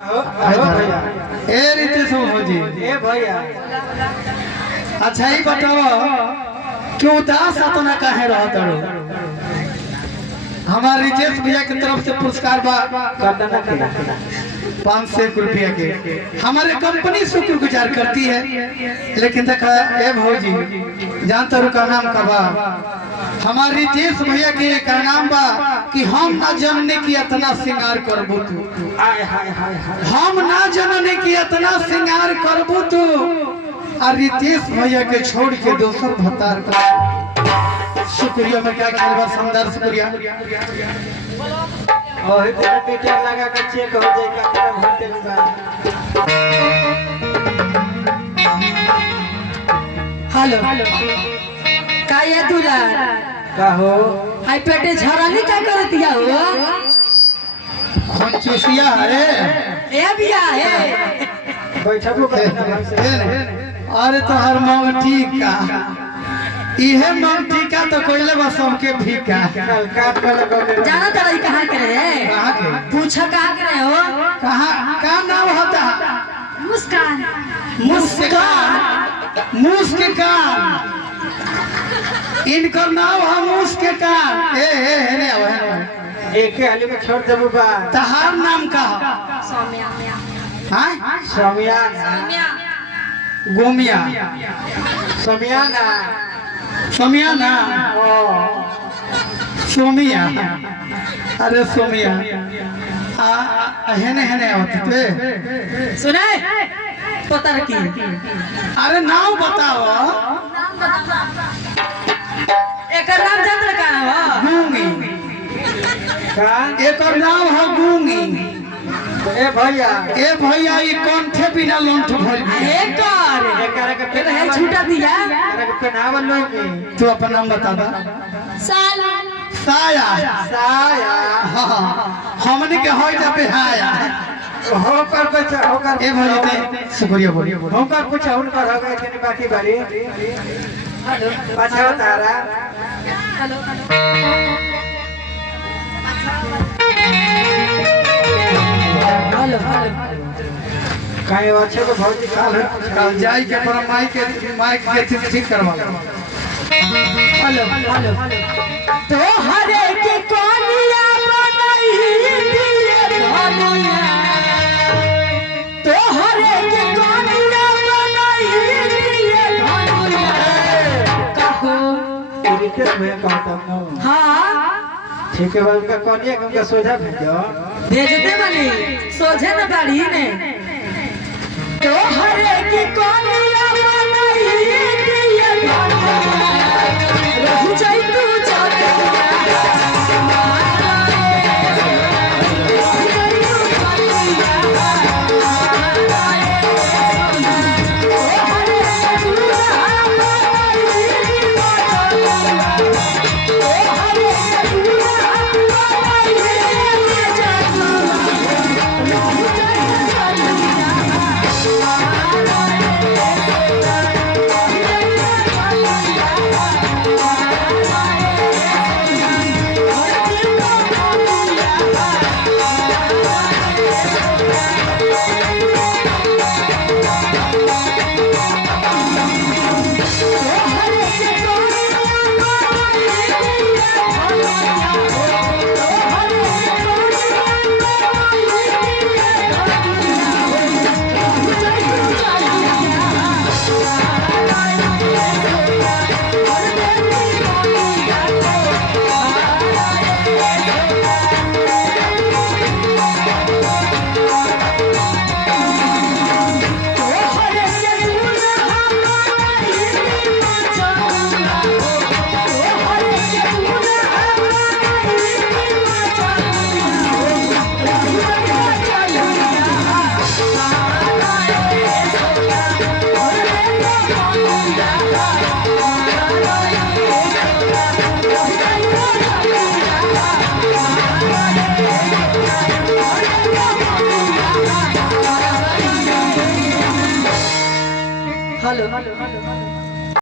ए रितेश जी ए भैया अच्छा ही बताओ क्यों उदास अपना काहे रहत हो? हमारे रितेश भैया की तरफ से पुरस्कार बा 500 रुपया के। हमारे कंपनी शुक्रगुजार करती है, लेकिन देखा ए भौजी जानता रू का नाम का बा हमारे रितेश भैया के का नाम बा कि हम ना जनने की इतना श्रृंगार करबू तू। हम ना जनने की इतना श्रृंगार करबू तू और रितेश भैया के छोड़ के दोसर भतार कर। शुक्रिया में क्या ख्याल बा? शानदार शुक्रिया। ओही तेरा मीटर लगा के चेक हो जाए कतना वोल्टेज बा। हेलो का ये दुलार का हो हाय पेटे झरानी क्या करत दिया हो? खंचुसिया है ए बिया है बैठबो अरे तो हर मांग ठीक का इहे मांग ठीक का तो कोइले बस सबके फीका। कल काट वाला को जाना तड़ा कहां के रहे? कहां के? पूछा कहां के रहे हो? कहां का नाम होता? मुस्कान मुस्कान मुस्कान इनकर नाम है मुस्कान। ए हेने आओ हेने एक हाली में छोड़ देबो बा। तहार नाम का सौम्या हां समियाना गोमिया समियाना सोमियाना ओ सोमिया। अरे सोमिया हेने हेने आओ ते सुने पता की अरे नाम बताओ। एकर नाम जानत का हो? गूंगी का एकर नाम है गूंगी। ए भैया ए भैया ई कंठे बिना लोंठ भइल बिया। एकर एकरा के एकर है छूटा दिया एकरा के पहनावा लोगे तू अपन नाम बता दा। साला साया साया हाँ, हमने के होय जा बेहाया। हो कर बचा हो कर ए भैया ते शुक्रिया बोलिए हो कर कुछ उनकर हो गए इतनी बाकी बारी हेलो पाछा तारा हेलो काहे अच्छे को भौजी कल जाई के पर माइक के ठीक करवा लो। हेलो तो हरे के कोनिया बनाई दिए धनिया तो हरे के कोनिया बनाई दिए धनिया कहो रितेश भैया कहता हूं हाँ ठीक है उनका कोनिया के उनका सोझा भेजो भेजते बनी सोझे न गाड़ी ने तो हरे की कोनिया बनाई दिए धनिया रहु जाई तू हेलो